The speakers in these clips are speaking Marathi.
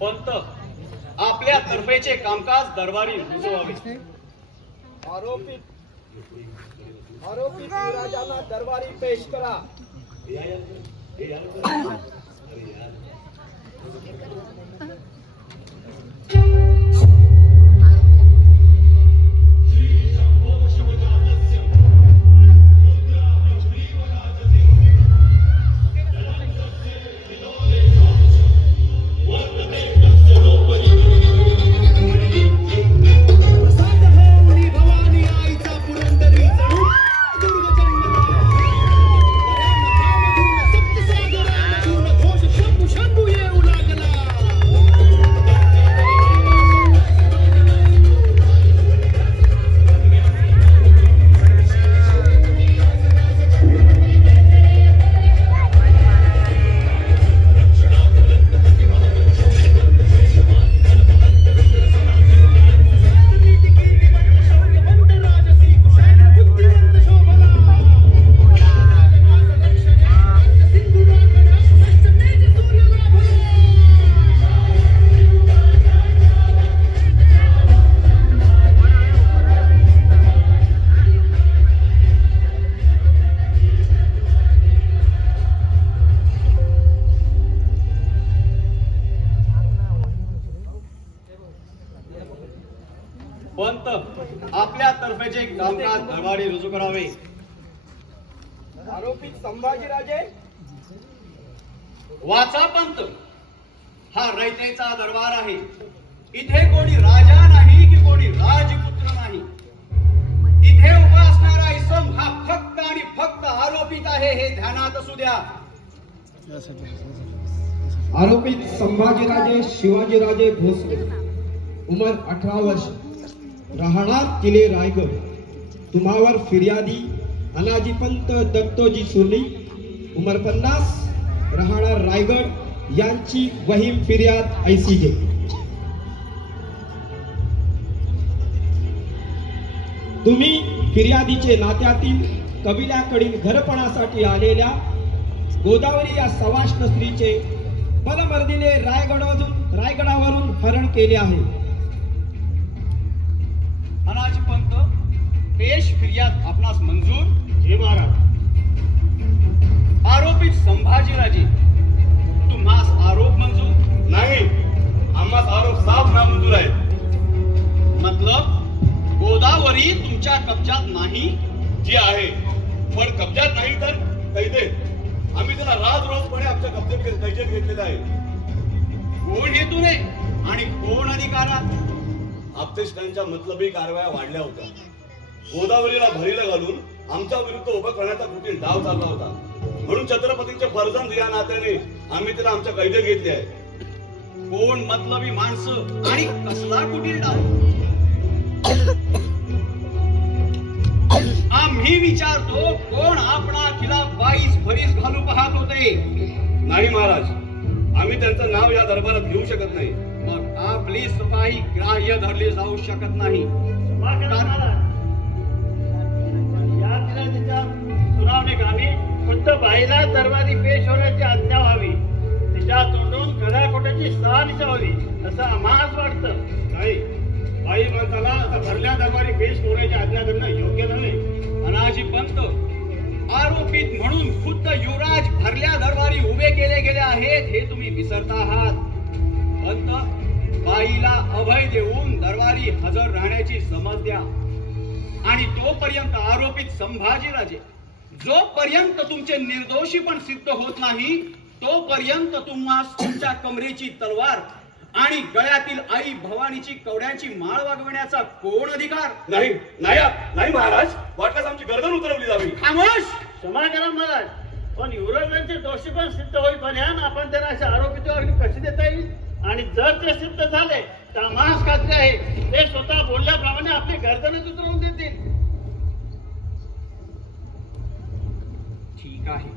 पंत आपल्या तर्फेचे कामकाज दरबारी रुजवावे. आरोपित युवराजांना दरबारी पेश करा. पंत आपल्या तर्फेचे कामकाज दरबारी रुजू करावे. आरोपित संभाजीराजे. वाचा पंत, हा रयतेचा दरबार आहे. इथे कोणी राजा नाही की कोणी राजपुत्र नाही. इथे उभा असणारा इसम हा फक्त आणि फक्त आरोपित आहे, हे ध्यानात असू द्या. आरोपित संभाजीराजे शिवाजीराजे भोसले, उमर 18 वर्ष, राहणार किले रायगड. तुम्हावर फिर्यादी अनाजीपंत दत्तोजी सोनी, उमर 50, राहणार रायगड यांची वहीम फिर्याद ऐसी घे. तुम्ही फिर्यादीचे नात्यातील कबिल्याकडील घरपणासाठी आलेल्या गोदावरी या सवाष्ण स्त्रीचे बलमर्दीने रायगडावरून हरण केले आहे. अनाजीपंत, पेश फिर्याद आपणास मंजूर. हे महाराज. आरोपित संभाजीराजे, तुम्हास आरोप मंजूर नाही, आम्हास आरोप साफ नामंजूर आहे. मतलब गोदावरी तुमच्या कब्जात नाही. जी आहे, पण कब्जात नाही तर कैदेत. आम्ही त्याला राजरोजपणे आमच्या कैदेत घेतलेला आहे. कोण हेतूने आणि कोण अधिकारात? आपतेष्टांच्या मतलबी कारवाया वाढल्या होत्या. गोदावरीला भरीला घालून आमच्या विरुद्ध उभा करण्याचा कुठील डाव चालला होता. म्हणून छत्रपतींचे फर्जंद या नात्याने आम्ही त्याला आमच्या कैदेत घेतले आहे. कोण मतलबी माणसं आणि कसला कुटील डाव? आम्ही विचारतो, कोण आपणा खिलाफ 22 भरीस घालू पाहत होते? नाही महाराज, आम्ही त्यांचं नाव या दरबारात घेऊ शकत नाही. मग आपली सफाई ग्राह्य धरली जाऊ शकत नाही. या फिर्यादीच्या सुनावणीकामी खुद्द बाईला दरबारी पेश होण्याची आज्ञा व्हावी. तिच्या तोंडून खऱ्या खोट्याची शहानिशा व्हावी असं आम्हास वाटतं. नाही, बाई माणसाला आता भरल्या दरबारी पेश होण्याची आज्ञा देणं योग्य नव्हे. अनाजीपंत, आरोपित म्हणून खुद्द युवराज भरल्या दरबारी उभे केले गेले आहेत हे तुम्ही विसरता आहात. पंत, बाईला अभय देऊन दरबारी हजर राहण्याची समज द्या. आणि तोपर्यंत आरोपित संभाजीराजे, जोपर्यंत तुमचे निर्दोषीपण सिद्ध होत नाही तोपर्यंत तुम्हास तुमच्या कमरेची तलवार आणि गळ्यातील आई भवानीची कवड्याची माळ वागविण्याचा कोण अधिकार? नाही नाही नाही महाराज, वाटल्यास आमची गर्दन उतरवली जावी. खामोश. क्षमा करा महाराज, पण युवराजांचे दोषीपण सिद्ध होईपर्यंत आपण त्यांना अशा आरोपीची कशी देता येईल? आणि जर ते सिद्ध झाले तर आम्हास खात्री आहे ते स्वतः बोलल्याप्रमाणे आपली गर्दनच उतरवून देतील. ठीक आहे.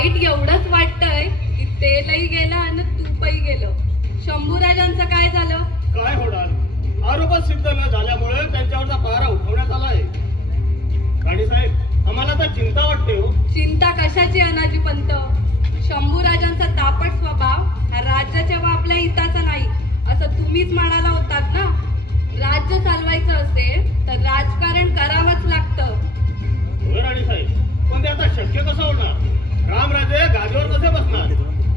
वाईट एवढंच वाटतंय की तेलही गेलं आणि तूपही गेलं. शंभूराजांचं काय झालं? काय होणार? आरोपच सिद्ध न झाल्यामुळे त्यांच्यावरचा पारा उठवण्यात आला आहे. राणीसाहेब, आम्हाला तर चिंता वाटते हो. चिंता कशाची अनाजी पंत? शंभूराजांचा तापट स्वभाव हा राज्याच्या व आपल्या हिताचा नाही असं तुम्हीच म्हणाला होतात ना. राज्य चालवायचं असेल तर राजकारण करावंच लागतं. होय राणीसाहेब, पण ते आता शक्य कसं होणार? रामराजे गादीवर कसे बसणार?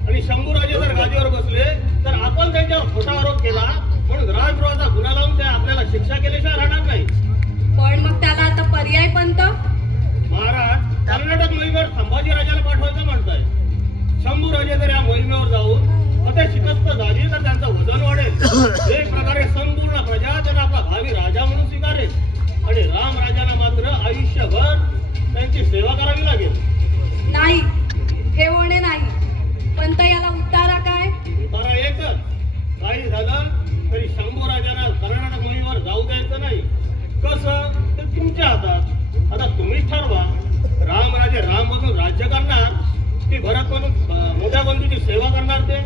आणि शंभूराजे जर गादीवर बसले तर आपण त्यांच्यावर खोटा आरोप केला म्हणून राजद्रोहाचा गुन्हा लावून ते आपल्याला शिक्षा केल्याशिवाय राहणार नाही. पण मग त्याला आता पर्याय पंत? महाराज, कर्नाटक मोहिमेवर संभाजीराजाला पाठवायचं म्हणताय. शंभूराजे जर या मोहिमेवर जाऊन मग ते शिकस्त झाली तर त्यांचं वजन वाढेल. एक प्रकारे संपूर्ण प्रजा त्यांना आपला भावी राजा म्हणून स्वीकारेल आणि रामराजांना मात्र आयुष्यभर त्यांची सेवा करावी लागेल. नाही, हे होणे नाही. पंत याला उतारा काय? उतारा एकच, काही झालं तरी शंभूराजांना कर्नाटक मोहिमेवर जाऊ द्यायचं नाही. कसं ते तुमच्या हातात. आता तुम्हीच ठरवा, रामराजे राम म्हणून राज्य करणार की भरत म्हणून मोठ्या बंधूची सेवा करणार ते.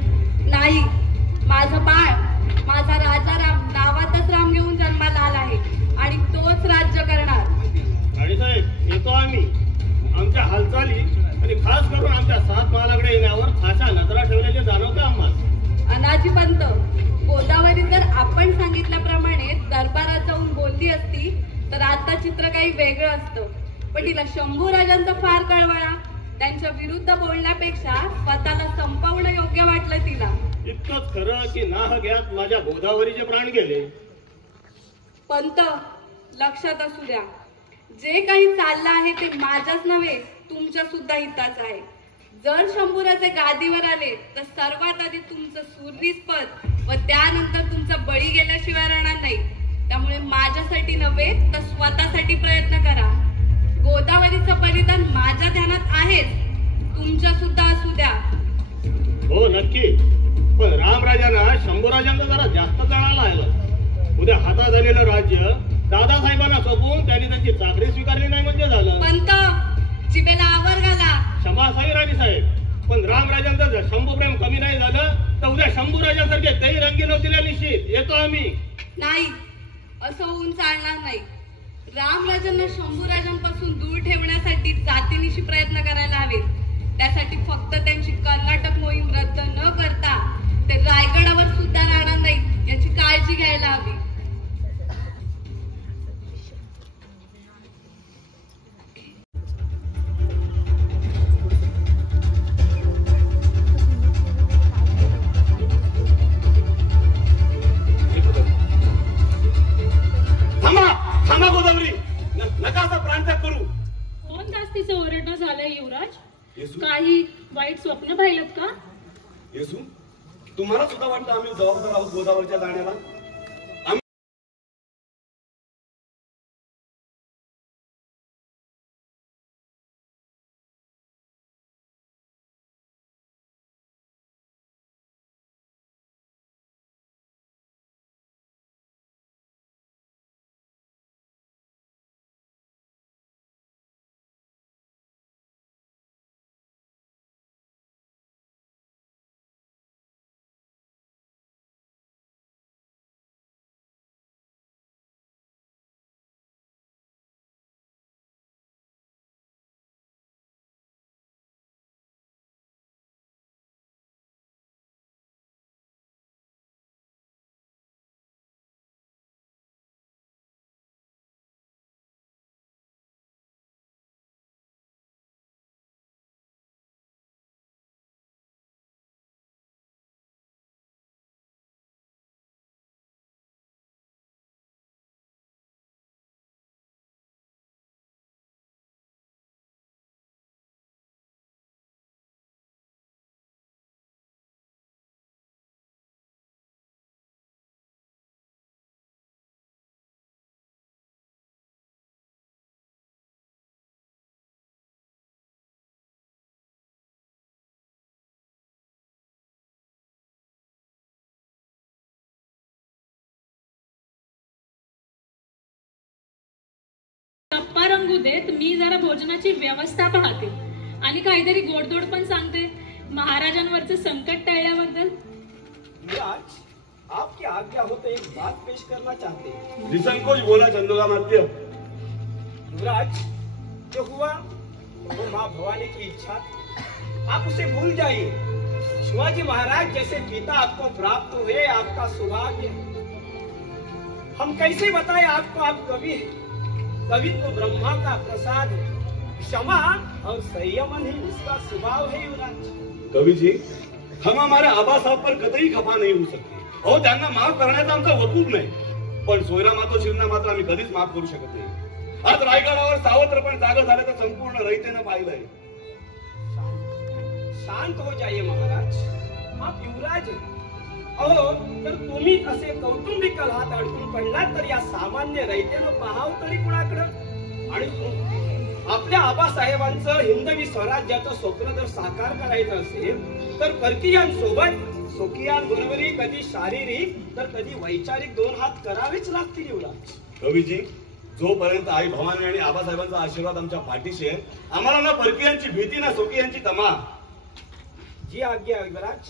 नाही, माझं बाळ, माझा राजा राम नावातच राम घेऊन जन्माला आला आहे आणि तोच राज्य करणार. राणीसाहेब, येतो आम्ही. आमच्या हालचाली आणि खास करून आमच्या 7 महालाकडे येण्यावर खाशा नजरा ठेवण्याचे जाणवते आम्हाला. अनाजी पंत, गोदावरी जर आपण सांगितल्याप्रमाणे दरबारात जाऊन बोलली असती तर आता चित्र काही वेगळं असतं. पण तिला शंभूराजांचा फार कळवळा. त्यांच्या विरुद्ध बोलण्यापेक्षा स्वतःला संपवणं योग्य वाटलं तिला. इतकंच खरं की नाहक माझ्या गोदावरीचे प्राण गेले. पंत, लक्षात असू द्या, जे काही चाललं आहे ते माझ्याच नव्हे तुमच्या सुद्धा हिताच आहे. जर शंभूराजे गादीवर आले तर सर्वात आधी तुमचं सुरनीस पद व त्यानंतर तुमचा बळी गेल्याशिवाय राहणार नाही. त्यामुळे माझ्यासाठी नव्हे तर स्वतःसाठी प्रयत्न करा. गोदावरीचं बलिदान माझ्या ध्यानात आहेच, तुमच्या सुद्धा असू द्या. हो नक्की, पण रामराजांना शंभूराजांचा जरा जास्त जळाला आहे. उद्या हातात आलेलं राज्य दादासाहेबांना सोपवून त्यांनी त्यांची चाकरी स्वीकारली नाही म्हणजे झालं. पंत, जिभेला आवर घाला. क्षमासाई राणीसाहेब, पण रामराजांचं जर शंभूप्रेम कमी नाही झालं तर उद्या शंभूराजांसारखे तेही रंगीन होतील निश्चित. येतो आम्ही. नाही, असं होऊन चालणार नाही. रामराजांना शंभूराजांपासून दूर ठेवण्यासाठी जातीनिशी प्रयत्न करायला हवेत. त्यासाठी फक्त त्यांची कर्नाटक मोहीम रद्द न करता ते रायगडावर सुद्धा राहणार नाही याची काळजी घ्यायला हवी. थांबा गोदावरी, नका असा प्राणत्याग करू. कोण जास्तीचं ओरडणं झालंय युवराज? येसू, काही वाईट स्वप्न पाहिलं का? येसू, तुम्हाला सुद्धा वाटतं आम्ही जबाबदार आहोत गोदावरीच्या जाण्याला? गप्पा रंगू देत, मी जरा भोजनाची व्यवस्था पाहते. आणि काहीतरी गोडधोड पण सांगते महाराजांवरचं संकट टळल्याबद्दल. युवराज, आपकी आज्ञा हो तो एक बात पेश करना चाहते हैं. निसंकोच बोला चंद्रकामात्य. युवराज, जो हुआ वो माँ भवानी की इच्छा, आप उसे भूल जाइए. शिवाजी महाराज जैसे पिता आपको प्राप्त हुए, आपका सौभाग्य. हम कैसे बताएं आपको, आप कवि हैं. कवि तो ब्रह्मा का प्रसाद है. क्षमा और संयमन ही उसका स्वभाव है युवराज. कवि जी, हम हमारे आबा साहब पर कतई खफा नाही होऊ शकते. अहो, त्यांना माफ करण्याचा आमचा वकूफ नाही, पण सोयरा मातो शिरना मात्र आम्ही कधीच माफ करू शकत नाही. आज रायगडावर सावत्र पण जागा झाल्याचं संपूर्ण रयतेनं पाहिलंय. शांत हो जाइए महाराज, आप युवराज हैं. अहो, तर तुम्हीच असे कौटुंबिक कलहात अडकून पडलात तर या सामान्य रयतेनं पाहाव तरी कुणाकडं. आणि आपल्या आबासाहेबांचं हिंदवी स्वराज्याचं स्वप्न जर साकार करायचं असेल तर परकीयांसोबत स्वकीयां बरोबरी कधी शारीरिक तर कधी वैचारिक 2 हात करावेच लागतील युवराज. कवीजी, जोपर्यंत आई भवानी आणि आबासाहेबांचा आशीर्वाद आमच्या पाठीशी आहे, आम्हाला ना परकीयांची भीती ना स्वकीयांची तमा. जी आज्ञा युवराज,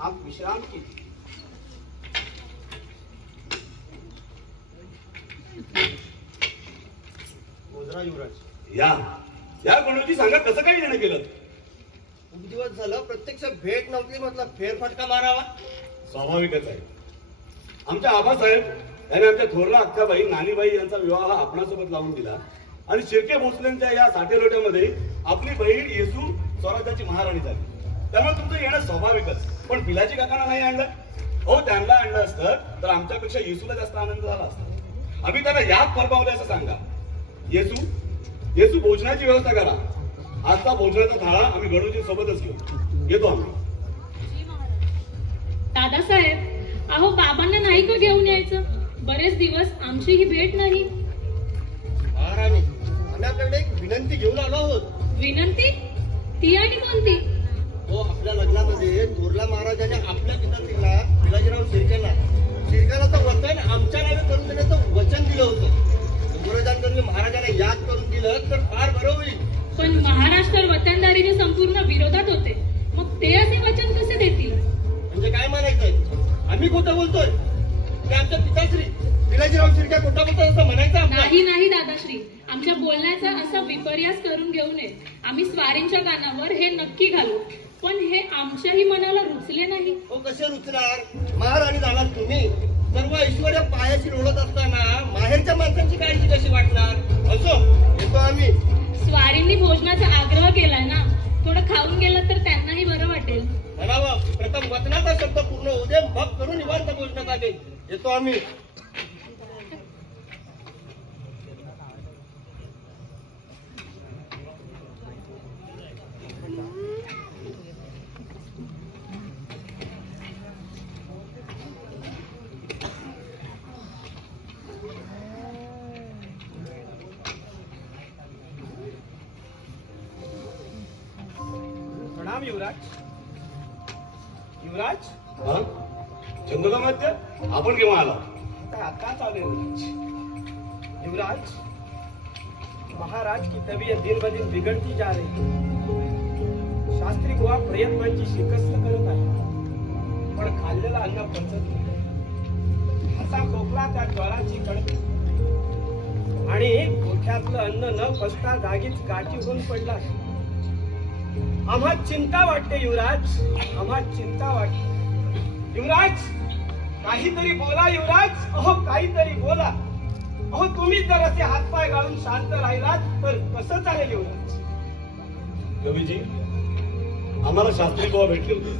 आप विश्राम कीजिए. युवराज, या गणूजी सांगा, कसं काय येणं केलं? खूप दिवस झालं प्रत्यक्ष भेट नव्हती, म्हटलं फेरफटका मारावा. स्वाभाविकच आहे. आमच्या आबासाहेब यांनी आमच्या थोरला अक्काबाई नानीबाई यांचा विवाह आपणासोबत लावून दिला आणि शिर्के भोसलेंच्या या साठेलोट्यामध्ये आपली बहीण येसू स्वराज्याची महाराणी झाली. त्यामुळे तुमचं येणं स्वाभाविकच. पण पिलाजी काकांना नाही आणलं. हो, त्यांना आणलं असतं तर आमच्यापेक्षा येसूला जास्त आनंद झाला असता. आम्ही त्यांना याद फरमावले असं सांगा. येसू भोजनाची व्यवस्था करा. आजचा भोजनाचा थाळा आम्ही गणूजी सोबतच घेऊ. येतो आम्ही. दादासाहेब, अहो बाबांना नाही का घेऊन यायचं? बरेच दिवस आमची ही भेट नाही. महाराणी, आम्ही आपल्याकडे एक विनंती घेऊन आलो आहोत. विनंती? ती आणि कोणती? हो, आपल्या लग्नामध्ये थोरला महाराजांनी आपल्या पिता पिलाजीराव शिर्क्याला वचन आमच्या नावे करून देण्याचं वचन दिलं होतं. युवराजांकडून महाराजांना याद करून दिलं तर फार बरं होईल. पण महाराज तर वतनदारीच्या संपूर्ण विरोधात होते. मग ते असे वचन कसे देतील? म्हणजे काय म्हणायचंय? आम्ही खोटं बोलतोय? ते आमच्या पिताश्री पिलाजीराव शिर्क्या खोटं बोलतोय असं म्हणायचं आपलं? नाही नाही दादाश्री, आमच्या बोलण्याचा असा विपर्यास करून घेऊ नये. आम्ही स्वारींच्या कानावर हे नक्की घालू, पण हे आमच्याही मनाला रुचले नाही. हो, कसे रुचणार? महाराणी झालात तुम्ही. सर्व ऐश्वर्य पायाशी लोळत असताना माहेरच्या माणसांची काळजी कशी वाटणार? असो, येतो आम्ही. स्वारींनी भोजनाचा आग्रह केलाय ना, थोडं खाऊन गेलं तर त्यांनाही बरं वाटेल. म्हणावं, प्रथम वचनाचा शब्द पूर्ण होऊ दे, मग करून निवांत भोजनाचा दे. येतो आम्ही. प्रणाम युवराज. युवराज, चंद्रकामात्य, आपण केव्हा आला? आताच आले युवराज. युवराज, महाराज की तबीयत दिन ब दिन बिगड़ती जा रही है. शास्त्री बुवा प्रयत्नांची शिकस्त करत आहे, पण खाल्लेलं अन्न पचत नाही. असा खोकला त्या ज्वराची कळते आणि पोटातलं अन्न न पचता जागीच गाठी होऊन पडला. आम्हा चिंता वाटते युवराज, आम्हा चिंता वाटते. युवराज, काहीतरी बोला युवराज. अहो, काहीतरी बोला. अहो, तुम्ही जर असे हातपाय गाळून शांत राहिलात तर कसं चालेल युवराज? कवीजी, आम्हाला शास्त्री बुवा भेटले होते.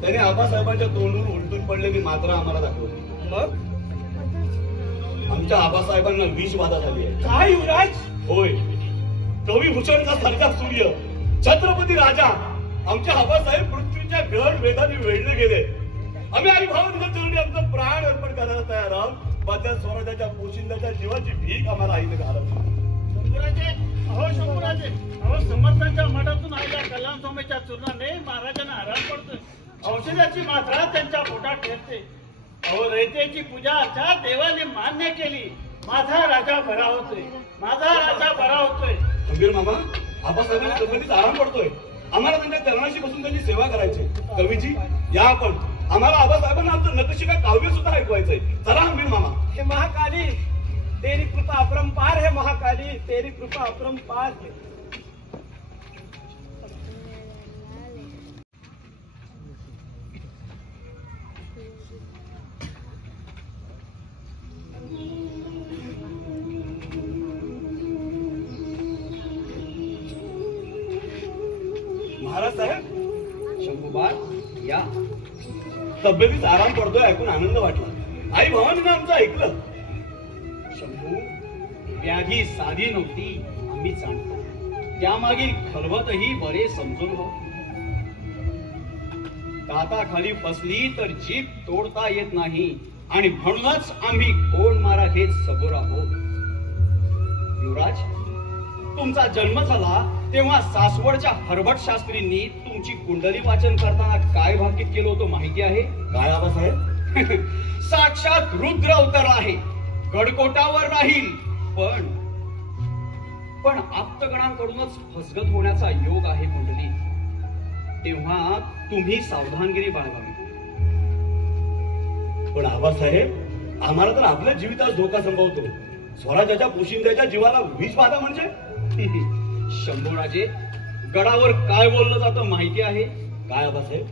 त्याने आबासाहेबांच्या तोंडून उलटून पडलेली मात्रा आम्हाला दाखवली. मग आमच्या आबासाहेबांना विषबाधा झाली आहे. काय युवराज? होय, कविभूषणचा सारखा सूर्य, छत्रपती राजा आमच्या आबासाहेब पृथ्वीच्या गड वेदाने वेढले गेले. आम्ही आई भावांच्या चरणी आमचा प्राण अर्पण करायला तयार आहोत. बदल स्वराज्याच्या पोशिंद्याच्या जीवाची भीक आम्हाला आईने घालवली. शंभूराजे, अहो समर्थांच्या मठातून आलेल्या कल्याण स्वामीच्या चूर्णाने महाराजांना आराम पडतोय. औषधाची मात्रा त्यांच्या पोटात ठेवते. अहो, रयतेची पूजा अर्चा देवाने मान्य केली. माझा राजा बरा होतोय, माझा राजा बरा होतोय. खंबीर मामा, आबासाहेबांना तब्येतीत आराम पडतोय. आम्हाला त्यांच्या चरणाशी बसून त्यांची सेवा करायची. कवीजी या आपण. आम्हाला आबासाहेबांना आमचं नकशिका काव्य सुद्धा ऐकवायचंय. चला हंबीर मामा. हे महाकाली तेरी कृपा अपरंपार है, महाकाली तेरी कृपा अपरंपार है. महाराज साहेब शंभूबा या. तब्येतीत आराम पडतोय ऐकून आनंद वाटला. आई भावानीनं आमचं ऐकलं. शंभू, व्याधी साधी नव्हती आम्ही जाणतो. त्यामागील खलबतही बरे समजून हो. दाताखाली फसली तर जीभ तोडता येत नाही आणि म्हणूनच आम्ही कोण मारा घेत सबोर आहोत. युवराज, तुमचा जन्म झाला तेव्हा सासवडच्या हरभट शास्त्रींनी तुमची कुंडली वाचन करताना काय भाकीत केलं होतं माहिती आहे? काय आबासाहेब? साक्षात रुद्र अवतार आहे. गडकोटावर राहील पण आप्तगणांकडूनच फसगत होण्याचा योग आहे कुंडली. तेव्हा तुम्ही सावधानगिरी बाळगावी. पण आबासाहेब आम्हाला तर आपल्या जीवितास धोका संभवतो. स्वराज्याच्या पोशिंद्याच्या जीवाला वीज बाधा म्हणजे? शंभूराजे, गडावर काय बोललं जातं माहिती आहे? काय आबासाहेब?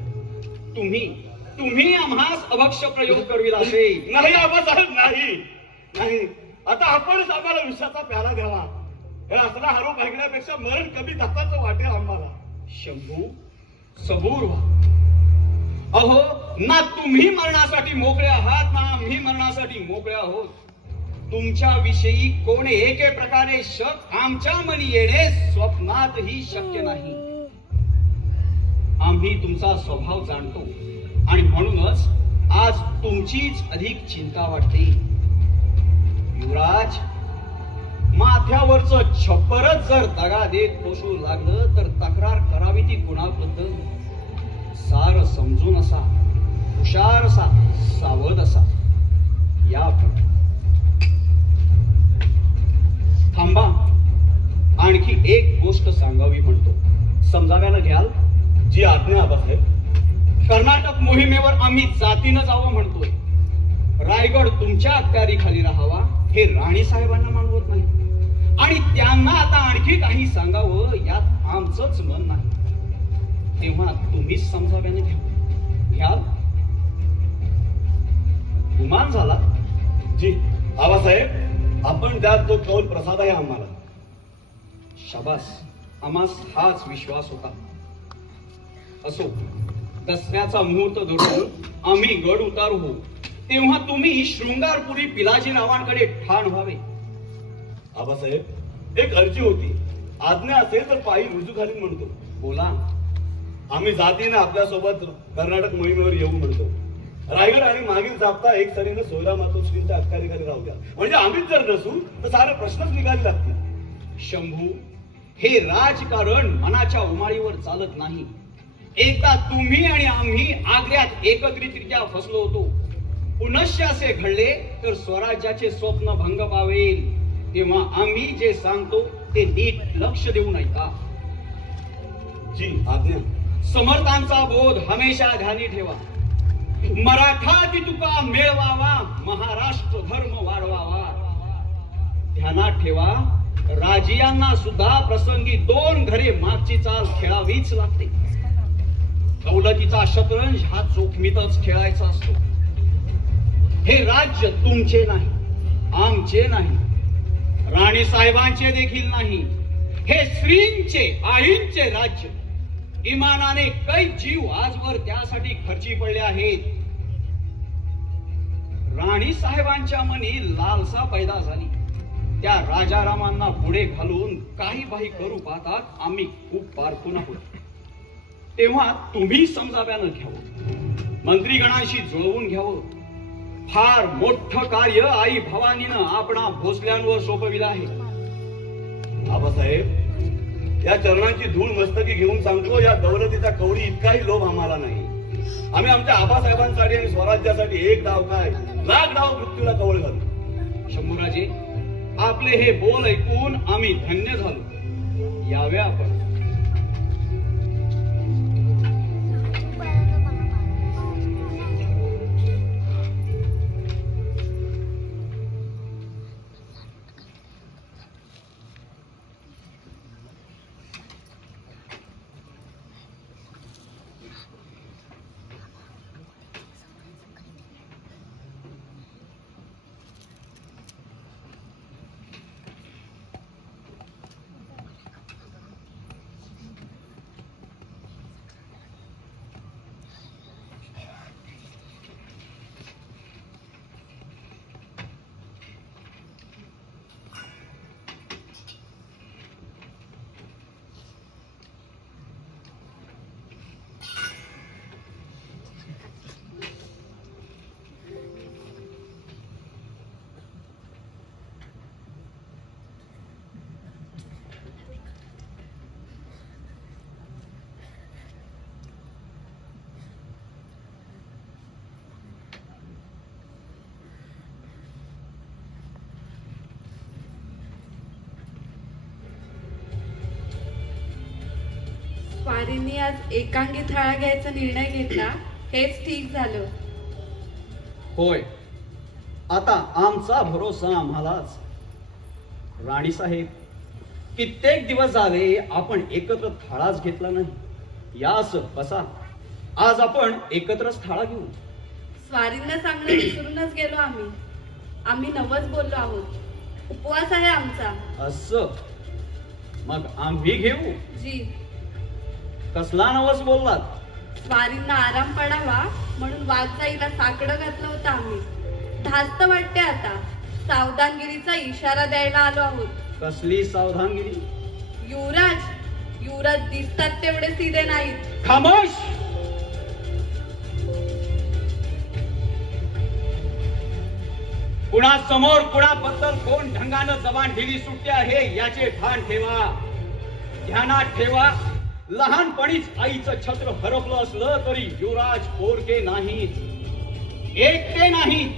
तुम्ही आम्हास अभक्ष प्रयोग करविला असे. नाही आबासाहेब, नाही नाही. आता आपणच आम्हाला विषाचा प्याला घ्यावा. हे असला आरोप ऐकण्यापेक्षा मरण कमी धक्काचं वाटेल आम्हाला. शंभू, सबूर व्हा. अहो, ना तुम्ही मरणासाठी मोकळे आहात ना आम्ही मरणासाठी मोकळे आहोत. तुमच्या विषयी कोणी एके प्रकारे शक आमच्या मनी येणे स्वप्नातही शक्य नाही. आम्ही तुमचा स्वभाव जाणतो आणि म्हणूनच आज तुमचीच अधिक चिंता वाटते. युवराज, माथ्यावरच छप्परच जर दगा देत पोसू लागलं तर तक्रार करावी ती कुणाबद्दल? सार समजून असा, हुशार असा, सावध असा. या थांबा, आणखी एक गोष्ट सांगावी म्हणतो. समजाव्यानं घ्याल? जी आज्ञा आबासाहेब. कर्नाटक मोहिमेवर आम्ही जातीनं जावं म्हणतोय. रायगड तुमच्या अखत्यारीखाली राहावा हे राणी साहेबांना मानवत नाही आणि त्यांना आता आणखी काही सांगावं यात आमचंच मन नाही. तेव्हा तुम्हीच समजाव्यानं घ्याल? गुमान झाला? जी आबासाहेब, आपण त्यात तो कौल प्रसाद आहे आम्हाला. शाबास, आम्हास हाच विश्वास होता. असो, दसऱ्याचा मुहूर्त धरून आम्ही गड उतारू होऊ. तेव्हा तुम्ही शृंगारपुरी पिलाजीरावांकडे ठाण व्हावे. आबासाहेब, एक अर्जी होती. आज्ञा असेल तर पायी रुजू घालीन म्हणतो. बोला. आम्ही जातीनं आपल्यासोबत कर्नाटक मोहिमेवर येऊ म्हणतो. रायगड आणि मागील जाप्ता एक सरीनं सोयरा मातोश्रींच्या अखत्यारीखाली राहू द्या. म्हणजे आम्हीच जर नसू तर सारे प्रश्नच निघाले लागतील. शंभू, हे राजकारण मनाच्या उमाळीवर चालत नाही. एकदा तुम्ही आणि आम्ही आग्र्यात एकत्रितरित्या फसलो होतो. पुनश्च असे घडले तर स्वराज्याचे स्वप्न भंग पावेल. तेव्हा आम्ही जे सांगतो ते नीट लक्ष देऊन ऐका. जी आज्ञा. समर्थांचा बोध हमेशा ध्यानी ठेवा. मराठा ती तुका मिळवावा, महाराष्ट्र धर्म वाढवावा. ध्यानात ठेवा, राजियांना सुद्धा प्रसंगी 2 घरे मागची चाल खेळावीच लागते. दौलतीचा शतरंज हा जोखमीतच खेळायचा असतो. हे राज्य तुमचे नाही, आमचे नाही, राणी साहेबांचे देखील नाही. हे श्रींचे, आईंचे राज्य. इमानाने काही जीव आजवर त्यासाठी खर्ची पडले आहेत. राणी साहेबांच्या मनी लालसा पैदा झाली. त्या राजारामांना पुढे घालून काही बाही करू पाहतात आम्ही खूप पारखून आहोत. तेव्हा तुम्ही समजाव्यानं घ्यावं, मंत्रीगणांशी जुळवून घ्यावं. फार मोठं कार्य आई भवानीनं आपणा भोसल्यांवर सोपविलं आहे. आबासाहेब, या चरणांची धूळ मस्तकी घेऊन सांगतो, या दौलतीचा कवडी इतकाही लोभ आम्हाला नाही. आम्ही आमच्या आबासाहेबांसाठी आणि स्वराज्यासाठी एक डाव काय, लाख डाव मृत्यूला कवळ घालू. शंभूराजे, आपले हे बोल ऐकून आम्ही धन्य झालो. यावे आपण. स्वारींनी आज एकांगी थाळा घ्यायचा निर्णय घेतला, हेच ठीक झालं. होय, आता आमचा भरोसा आम्हालाच. राणी साहेब, कित्येक दिवस झाले आपण एकत्र थाळाच घेतला नाही. यास बसा, आज आपण एकत्रच थाळा घेऊ. स्वारींना सांगणं विसरूनच गेलो आम्ही. आम्ही नवच बोललो आहोत. उपवास आहे आमचा. असं? मग आम्ही घेऊ. जी, कसला नवस बोललात? स्वारींना आराम पडावा म्हणून वाघजाईला साकडं घातलं होतं आम्ही. धास्त वाटते आता. सावधानगिरीचा इशारा द्यायला आलो आहोत. कसली सावधानगिरी? युवराज दिसतात तेवढे सीधे नाहीत. खामोश! कुणासमोर कुणाबद्दल कोण ढंगानं जबान ढिली सुटते आहे याचे भान ठेवा. ध्यानात ठेवा, लहानपणीच आईचं छत्र हरपलं असलं तरी युवराज पोरके नाहीत, एकटे नाहीत,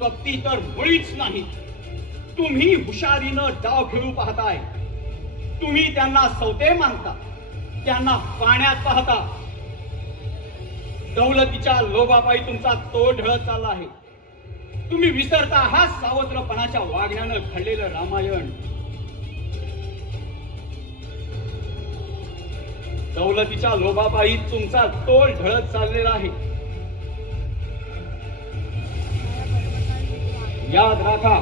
कपटी तर मुळीच नाहीत. तुम्ही हुशारीनं डाव खेळू पाहताय. तुम्ही त्यांना सौते मानता, त्यांना पाण्यात पाहता. दौलतीच्या लोभापायी तुमचा तो ढळत चालला आहे. तुम्ही विसरता हा सावत्रपणाच्या वागण्यानं घडलेलं रामायण. दौलतीच्या लोभापायी तुमचा तोल ढळत चाललेला आहे. याद राखा,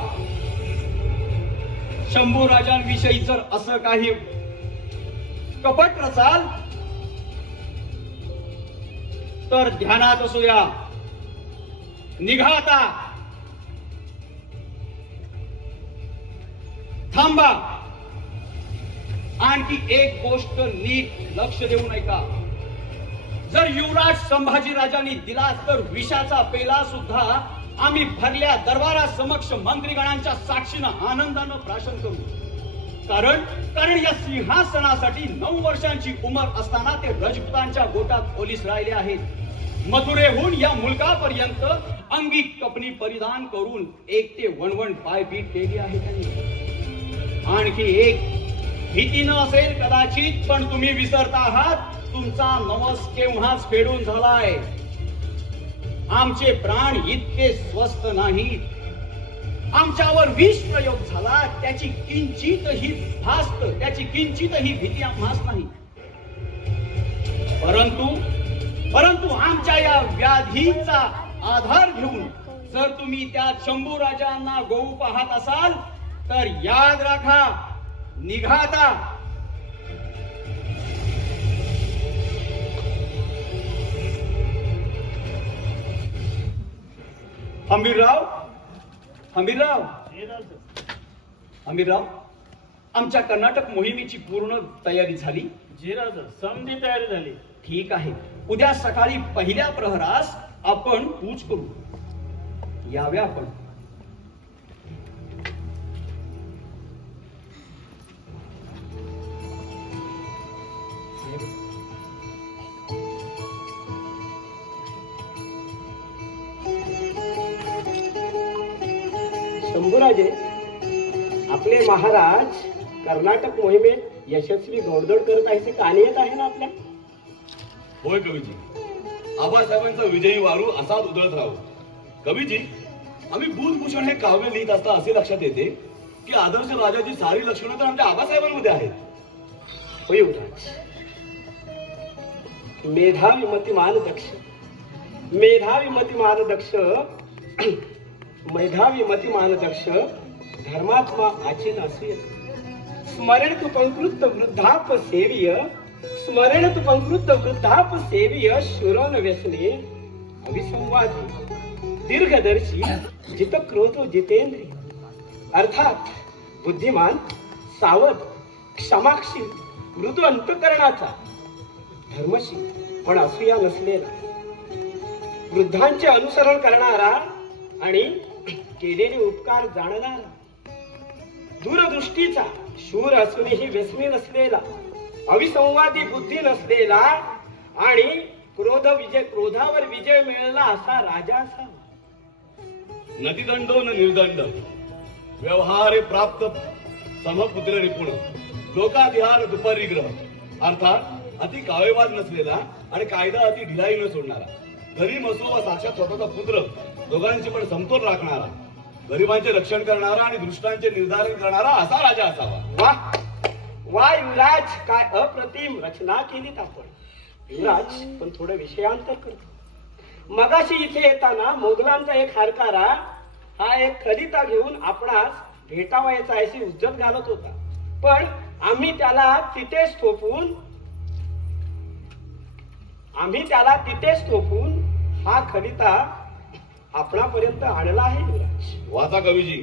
शंभू राजांविषयी जर असं काही कपट रचाल तर ध्यानात असू द्या. निघा आता. थांबा. आणखी एक गोष्ट नीट लक्ष देऊन ऐका. जर युवराज संभाजी राजांनी दिला तर विषाचा पेला सुद्धा आम्ही भरल्या दरबारासमक्ष मंत्रीगणांच्या साक्षीनं आनंदानं प्राशन करू. कारण या सिंहासनासाठी 9 वर्षांची उमर असताना ते रजपुतांच्या गोटात पोलीस राहिले आहेत. मथुरेहून या मुलकापर्यंत अंगी कपनी परिधान करून एक ते वणवण पायपीट केली आहे त्यांनी. आणखी एक भीती न असेल कदाचित, पण तुम्ही विसरता आहात. तुमचा नवस केव्हाच फेडून झालाय. आमचे प्राण इतके स्वस्त नाहीत. आमच्यावर विष प्रयोग झाला त्याची किंचितही भीती आम्हास नाही. परंतु आमच्या या व्याधीचा आधार घेऊन जर तुम्ही त्या शंभू राजांना गोवू पाहत असाल तर याद राखा, निघा आता. हंबीरराव, आमच्या कर्नाटक मोहिमेची पूर्ण तयारी झाली. जी राजा, समधी तयारी झाली. ठीक आहे. उद्या सकाळी पहिल्या प्रहरास आपण कूच करू. यावे आपण. शंभूराजे, आपले महाराज कर्नाटक मोहिमेत यशस्वी गोडदोड करत आहे कानी येत आहे ना आपल्या. होय कवीजी, आबासाहेबांचा विजयी वारू असाच उधळत राहू. कवीजी, आम्ही बुधभूषण हे काव्य लिहित असता असे लक्षात येते की आदर्श राजाची सारी लक्षणं तर आमच्या आबासाहेबांमध्ये आहेत. होय युवराज. मेधावी मतिमान दक्ष, मेधावी मतिमान दक्ष, मेधावी मतिमान दक्ष, धर्मात्मा आचीन असूय. स्मरण तू पंकृत वृद्धाप सेवीय, स्मरण तू पंकृत वृद्धाप सेवीय, शुरोन व्यसने अविसंवादी दीर्घदर्शी जित क्रोधो जितेंद्रिय. अर्थात बुद्धिमान, सावध, क्षमाशील, मृदू अंतकरणाचा, धर्मशील पण असूया नसलेला, वृद्धांचे अनुसरण करणारा आणि केलेले उपकार जाणणारा, दूरदृष्टीचा, शूर असूनही व्यसनी नसलेला, अविसंवादी बुद्धी नसलेला आणि क्रोधावर विजय मिळाला असा राजा असावा. नदीदंडो न निर्दंड, व्यवहारे प्राप्त समपुत्र निपुण, लोकाधिहार दुपरिग्रह. अर्थात अति कावेवाद नसलेला आणि कायदा अति ढिलाई न सोडणारा, गरीब असो व साक्षात स्वतःचा पुत्र दोघांची पण समतोल राखणारा, गरिबांचे रक्षण करणारा आणि दृष्टांचे निर्धारण करणारा असा राजा असावा. वा वा युवराज, काय अप्रतिम रचना केलीत आपण. युवराज, पण थोडं विषयांतर करतो. मगाशी इथे येताना मोगलांचा एक हरकारा हा एक खलिता घेऊन आपणास भेटावायचा अशी उज्जत घालत होता, पण आम्ही त्याला तिथेच थोपून हा खलिता आपणापर्यंत आणला आहे. युवराज, वाचा कवीजी.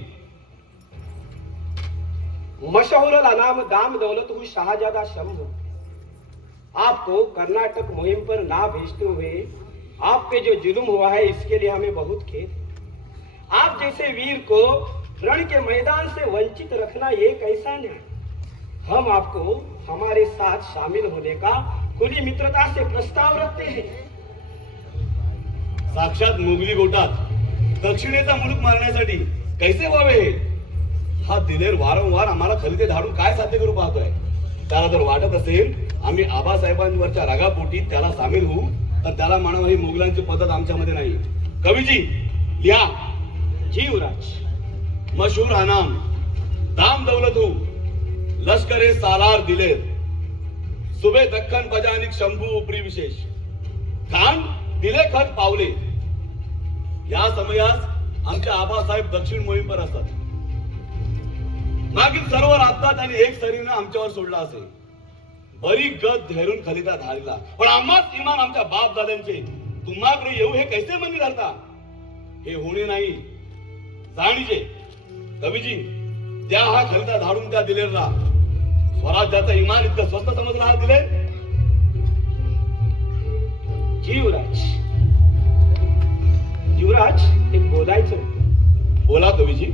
मशहूर नाम दाम दौलत हूँ शाहजादा शंभू, आपको कर्नाटक मुहिम पर ना भेजते हुए आप पे जो जुल्म हुआ है इसके लिए हमें बहुत खेद. आप जैसे वीर को रण के मैदान से वंचित रखना ये कैसा न्याय. हम आपको हमारे साथ शामिल होने का खुली मित्रता से प्रस्ताव रखते हैं. साक्षात मोगली गोटात दक्षिणेचा मुलूक मारण्यासाठी कैसे व्हावे हे. हा दिलेर वारंवार आम्हाला खलिते धाडून काय साध्य करू पाहतोय. त्याला जर वाटत असेल आम्ही आबासाहेबांवरच्या रागापोटी त्याला सामील होऊ, तर त्याला म्हणावं ही मोगलांची पद्धत आमच्यामध्ये नाही. कवीजी लिहा. जी युवराज. मशहूर अनाम दाम दौलत हूँ लष्करे सालार दिलेर, सुबे दख्खन बजानिक शंभू उपरी विशेष, खान दिले खत पावले. या समयास आमचे आबासाहेब दक्षिण मोहीम पर असतात. मागील सर्व राबतात आणि एक सरीनं आमच्यावर सोडला असे. बरी गत धरून खलिता धाडला, पण आम्हाच इमान आमच्या बाप दाद्यांचे तुम्हाकडे येऊ हे कैसे मनी धरता. हे होणे नाही जाणीजे. कवीजी, त्या हा खलिता धाडून त्या दिलेरला स्वराज्याचा इमान इतकं स्वस्त समजला हा दिले. जी युवराज. युवराज, एक बोलायचं होतं. बोला कवीजी.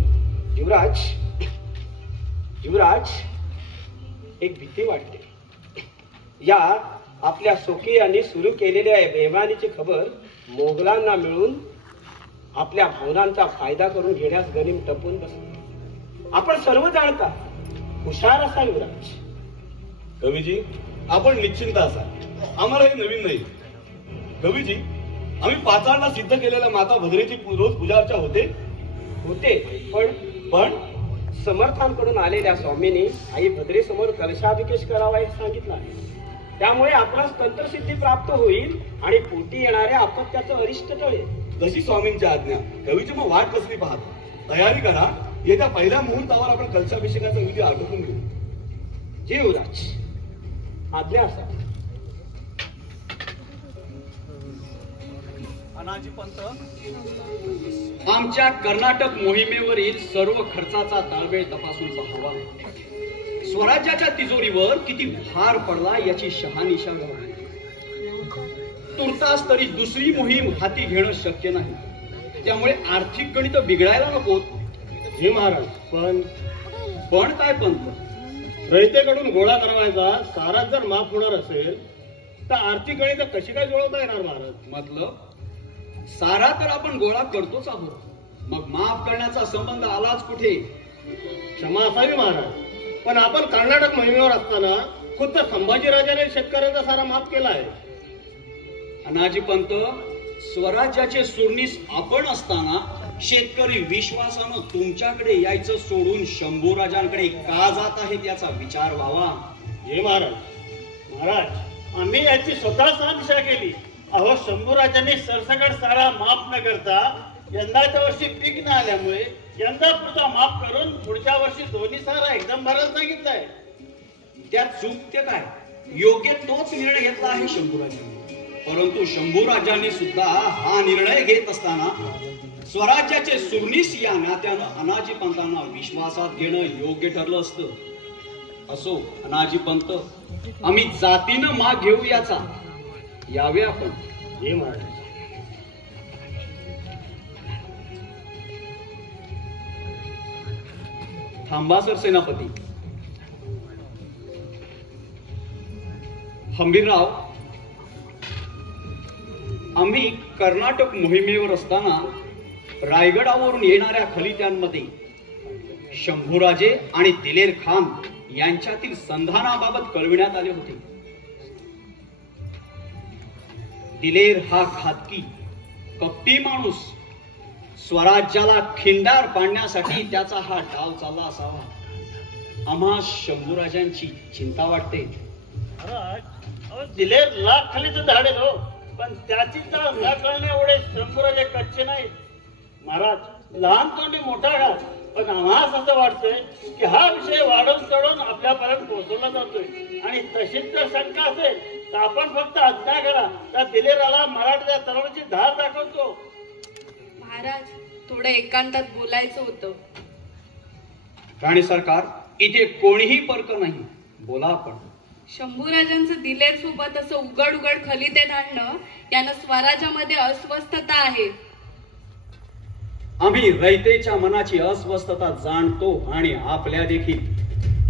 युवराज, एक भीती वाटते. या आपल्या स्वकीयांनी सुरू केलेल्या बेमानीची खबर मोगलांना मिळून आपल्या भावनांचा फायदा करून घेण्यास गनिम टपून बसते. आपण सर्व जाणता, हुशार असा युवराज. कवीजी, आपण निश्चिंत असा, आम्हाला हे नवीन नाही. कवीजी, आम्ही पाचाळला सिद्ध केलेल्या माता भद्रेची रोज पूजा अर्चा होते, पण समर्थांकडून आलेल्या स्वामींनी आई भद्रे समोर कलशाभिषेक करावा हे सांगितलं आहे. त्यामुळे आपणास तंत्रसिद्धी प्राप्त होईल आणि पोटी येणाऱ्या अपत्याचं अरिष्ट टळेल. जशी स्वामींची आज्ञा. कवीची मग वाट कसली पाहत, तयारी करा. येत्या पहिल्या मुहूर्तावर आपण कलशाभिषेकाचा विधी आटोपून घेऊ. जी युवराज, आज्ञा असा. आमच्या कर्नाटक मोहिमेवरील सर्व खर्चाचा ताळमेळ तपासून पाहावा. स्वराज्याच्या तिजोरीवर किती भार पडला याची शहानिशा घ्यावी. तुर्तास तरी दुसरी मोहीम हाती घेणं शक्य नाही. त्यामुळे आर्थिक गणित बिघडायला नकोत. हे महाराज, पण काय पंत, रयतेकडून गोळा करवायचा सारा जर माफ होणार असेल तर आर्थिक गणित कशी काय जुळवता येणार महाराज. मतलब सारा तर आपण गोळा करतोच आहोत, मग माफ करण्याचा संबंध आलाच कुठे. क्षमा असावी महाराज. पण आपण कर्नाटक मोहिमेवर असताना खुद्द संभाजीराजाने शेतकऱ्यांचा सारा माफ केला आहे. अनाजी पंत, स्वराज्याचे सुरनीस आपण असताना शेतकरी विश्वासानं तुमच्याकडे यायचं सोडून शंभूराजांकडे का जात आहेत याचा विचार व्हावा. हे महाराज, आम्ही याची स्वतः शहानिशा केली. अहो, शंभूराजांनी सरसकट सारा माफ न करता यंदाच्या वर्षी पीक न आल्यामुळे यंदा पुढचा माफ करून पुढच्या वर्षी दोन्ही सारा एकदम भरायला सांगितलंय. त्यात चूक काय? योग्य तोच निर्णय घेतला आहे शंभूराजांनी. परंतु शंभूराजांनी सुद्धा हा निर्णय घेत असताना स्वराज्याचे सुरनीस या नात्यानं अनाजी पंतांना विश्वासात घेणं योग्य ठरलं असतं. असो अनाजी पंत, आम्ही जातीनं माग घेऊ याचा यावे आपण. हे महाराज, थांबा सर सेनापती. हंबीरराव, आम्ही कर्नाटक मोहिमेवर असताना रायगडावरून येणाऱ्या खलित्यांमध्ये शंभूराजे आणि दिलेर खान यांच्यातील संधानाबाबत कळविण्यात आले होते. दिलेर हा घातकी कपटी माणूस स्वराज्याला खिंडार पाडण्यासाठी त्याचा हा डाव चालला असावा. आम्हा शंभूराजांची चिंता वाटते. महाराज, अहो, दिलेर लाख खालीच धाडेल हो, पण त्याची चाळ न कळणे एवढे शंभूराजे कच्चे नाहीत. महाराज, लहान तोंडी मोठा घाल, पण आम्हाला असं वाटतंय की हा विषय वाढून चढून आपल्यापर्यंत पोहोचवला जातोय. आणि तशीच जर शंका असेल तर आपण फक्त आज्ञा करा, त्या दिलेराला मराठ्याच्या तलवारीची धार दाखवतो. महाराज, थोडं एकांतात बोलायचं होतं. राणी सरकार, इथे कोणीही परक नाही, बोला आपण. शंभूराजांचं दिलेर सोबत असं उघड उघड खलिते आणणं यानं स्वराज्यामध्ये अस्वस्थता आहे. आम्ही रयतेच्या मनाची अस्वस्थता जाणतो आणि आपल्या देखील.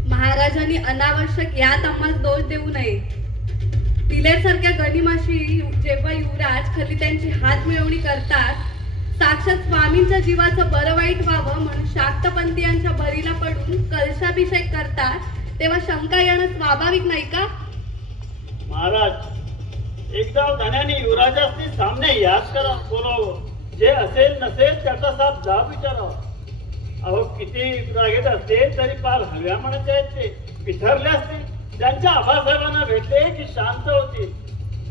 महाराजांनी अनावश्यक यात आम्हाला दोष देऊ नये. दिलेर सारख्या गनिमाशी जेव्हा युवराज खलित्यांची हात मिळवणी करतात, साक्षात स्वामींच्या जीवाचं बरं वाईट व्हावं म्हणून शाक्तपंथीयांच्या बरीला पडून कलशाभिषेक करतात, तेव्हा शंका येणं स्वाभाविक नाही का? महाराज, एकदा धन्याने युवराजासनी सामने याच करा बोलावं. जे असेल नसेल त्याचा साफ जाब विचारावा. अहो, किती रागेत असेल तरी पार हव्या म्हणायचे आहेत ते पिथरले असतील. त्यांच्या आबासाहेबांना भेटले की शांत होतील.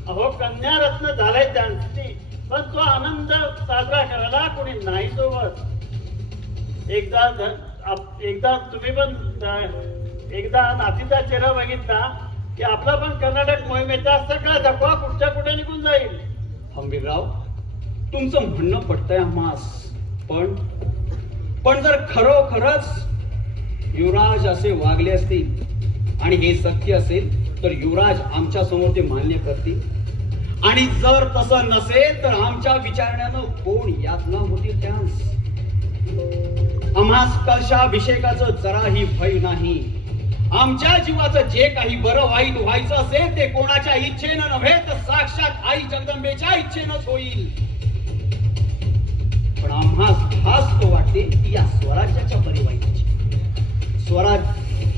अहो, कन्या रत्न झालाय त्यांची, पण तो आनंद साजरा करायला कोणी नाही सोबत. एकदा तुम्ही पण एकदा नातीचा चेहरा बघितला की आपला पण कर्नाटक मोहिमेचा सगळा धक्का कुठच्या कुठे निघून जाईल. हंबीरराव, तुमचं म्हणणं पटतंय आम्हास, पण जर खरोखरच युवराज असे वागले असतील आणि हे सत्य असेल तर युवराज आमच्या समोर ते मान्य करतील. आणि जर तसं नसेल तर आमच्या विचारण्यानं कोण यातना होतील त्यास. आम्हास कलशाभिषेकाचं जराही भय नाही. आमच्या जीवाचं जे काही बरं वाईट व्हायचं असेल ते कोणाच्या इच्छेनं नव्हे तर साक्षात आई जगदंबेच्या इच्छेनंच होईल. पण आम्हास खास वाटते की या स्वराज्याच्या परिवाराची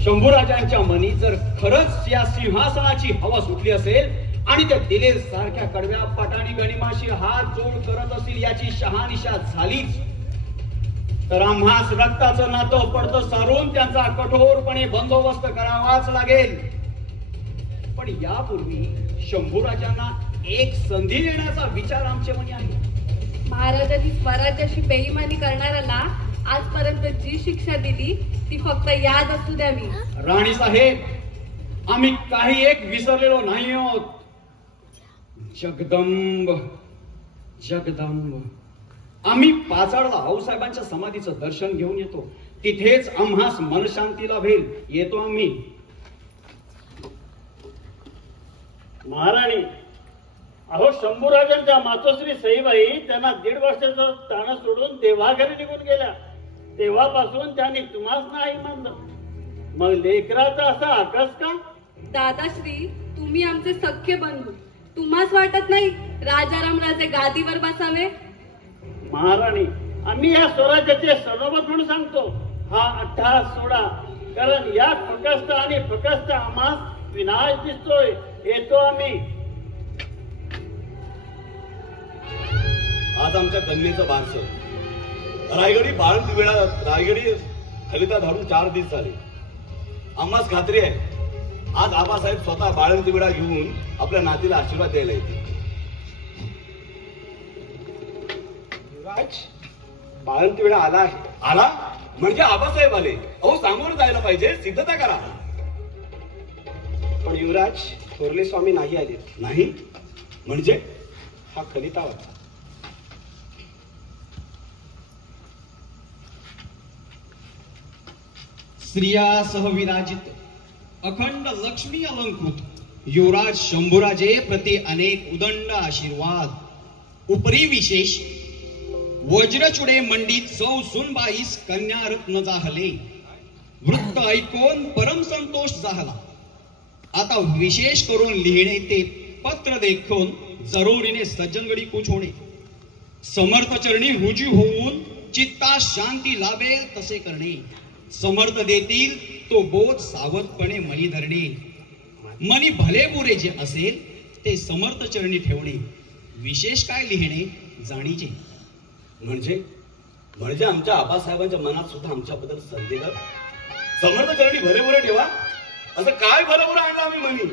शंभूराजांच्या मनी जर खरंच या सिंहासनाची हवा सुटली असेल आणि त्या दिलेर सारख्या कडव्या पटाणी गणिमाशी हात जोड करत असतील याची शहानिशा झालीच तर आम्हास रक्ताचं नातं पडतं सारून त्यांचा कठोरपणे बंदोबस्त करावाच लागेल. पण यापूर्वी शंभूराजांना एक संधी देण्याचा विचार आमच्या मनी आहे. महाराजांनी स्वराज्याशी बेईमानी करणाऱ्याला आजपर्यंत जी शिक्षा दिली ती फक्त याद असू द्यावी. राणी साहेब, आम्ही काही एक विसरलेलो नाही आहोत. जगदंब जगदंब, आम्ही पाचाडला आऊसाहेबांच्या समाधीचं दर्शन घेऊन येतो. तिथेच आम्हास मनशांती लाभेल. येतो आम्ही. महाराणी, अहो, शंभूराजांच्या मातोश्री सईबाई त्यांना 1.5 वर्षाचं ताण सोडून देवाघरी निघून गेल्या. तेव्हापासून त्यांनी तुम्हाच नाही मानलं. मग लेकराचा असा आकाश का? दादाश्री, तुम्ही आमचे सख्खे बंधू. तुम्हाच वाटत नाही राजाराम राजे गादीवर बसावे? महाराणी, आम्ही या स्वराज्याचे सर्वमत म्हणून सांगतो. हा 18 सोडा कारण या फकस्त आणि फकस्त आम्हास विनाश दिसतोय. येतो आम्ही. आज आमच्या कन्येचं बारसं रायगडी खलिता धाडून 4 दिवस झाले. आम्हास खात्री आहे आज आबासाहेब स्वतः बाळंती विडा घेऊन आपल्या नातीला आशीर्वाद द्यायला येते. युवराज, बाळंती वेळा आला आहे. आला म्हणजे आबासाहेब आले. अहो सामोरं जायला पाहिजे, सिद्धता करा. पण युवराज, थोरले स्वामी नाही आले. नाही म्हणजे हा खलिता होता. स्त्रियासह विराजित अखंड लक्ष्मी अलंकृत युवराज शंभूराजे प्रति अनेक उदंड आशीर्वाद. उपरी विशेष वज्रचुडे मंडित सौ सुनबाईस कन्या रत्न जाहले. वृत्त ऐकून परम संतोष झाला. आता विशेष करून लिहिणे ते पत्र देखून जरुरीने सज्जनगडी कूच होणे. समर्थ चरणी रुजू होऊन चित्तास शांती लाभेल तसे करणे. समर्थ देतील तो बोध सावधपणे मनी धरणे. मनी भले बुरे जे असेल ते समर्थ चरणी ठेवणे. विशेष काय लिहिणे जाणीचे. म्हणजे आमच्या आबासाहेबांच्या मनात सुद्धा आमच्याबद्दल संदेह. समर्थ चरणी भले बुरे ठेवा. असं काय भले बुरे आणलं आम्ही मनी?